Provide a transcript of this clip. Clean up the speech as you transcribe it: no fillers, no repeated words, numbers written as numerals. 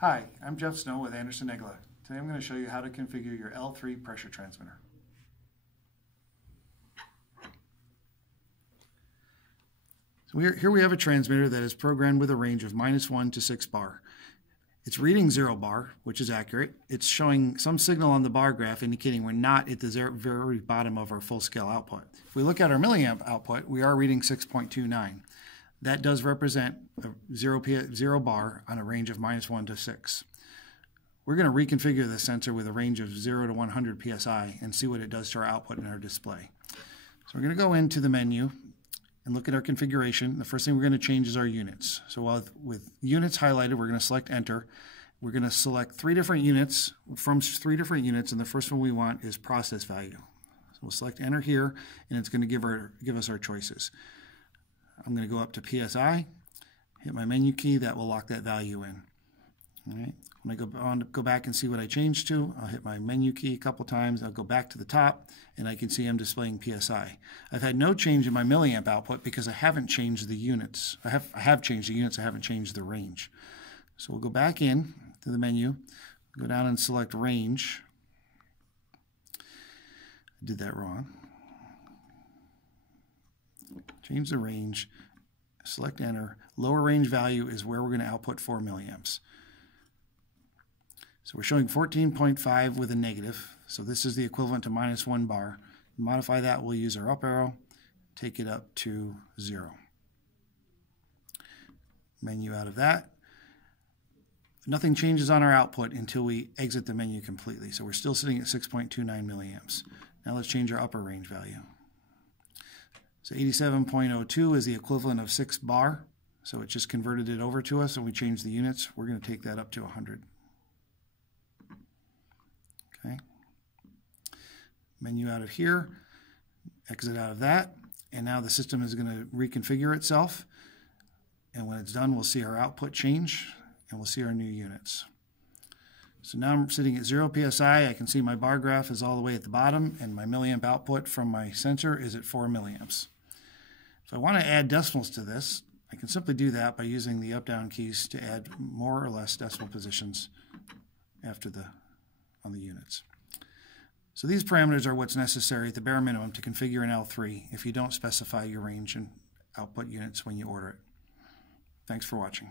Hi, I'm Jeff Snow with Anderson-Negele. Today I'm going to show you how to configure your L3 pressure transmitter. So here we have a transmitter that is programmed with a range of -1 to 6 bar. It's reading 0 bar, which is accurate. It's showing some signal on the bar graph indicating we're not at the very bottom of our full-scale output. If we look at our milliamp output, we are reading 6.29. That does represent a 0 bar on a range of -1 to 6. We're going to reconfigure the sensor with a range of 0 to 100 psi and see what it does to our output in our display. So we're going to go into the menu and look at our configuration. The first thing we're going to change is our units. So with units highlighted, we're going to select enter. We're going to select 3 different units from 3 different units, and the first one we want is process value. So we'll select enter here, and it's going to give us our choices. I'm going to go up to PSI, hit my menu key. That will lock that value in. All right. When I go back and see what I changed to, I'll hit my menu key a couple times. I'll go back to the top, and I can see I'm displaying PSI. I've had no change in my milliamp output because I haven't changed the units. I have changed the units. I haven't changed the range. So we'll go back in to the menu, go down and select range. I did that wrong. Change the range, select enter. Lower range value is where we're going to output 4 milliamps. So we're showing 14.5 with a negative. So this is the equivalent to -1 bar. To modify that, we'll use our up arrow, take it up to 0. Menu out of that. Nothing changes on our output until we exit the menu completely. So we're still sitting at 6.29 milliamps. Now let's change our upper range value. So 87.02 is the equivalent of 6 bar. So it just converted it over to us, and we changed the units. We're going to take that up to 100. Okay. Menu out of here, exit out of that, and now the system is going to reconfigure itself. And when it's done, we'll see our output change, and we'll see our new units. So now I'm sitting at 0 psi. I can see my bar graph is all the way at the bottom, and my milliamp output from my sensor is at 4 milliamps. If I want to add decimals to this, I can simply do that by using the up-down keys to add more or less decimal positions on the units. So these parameters are what's necessary at the bare minimum to configure an L3 if you don't specify your range and output units when you order it. Thanks for watching.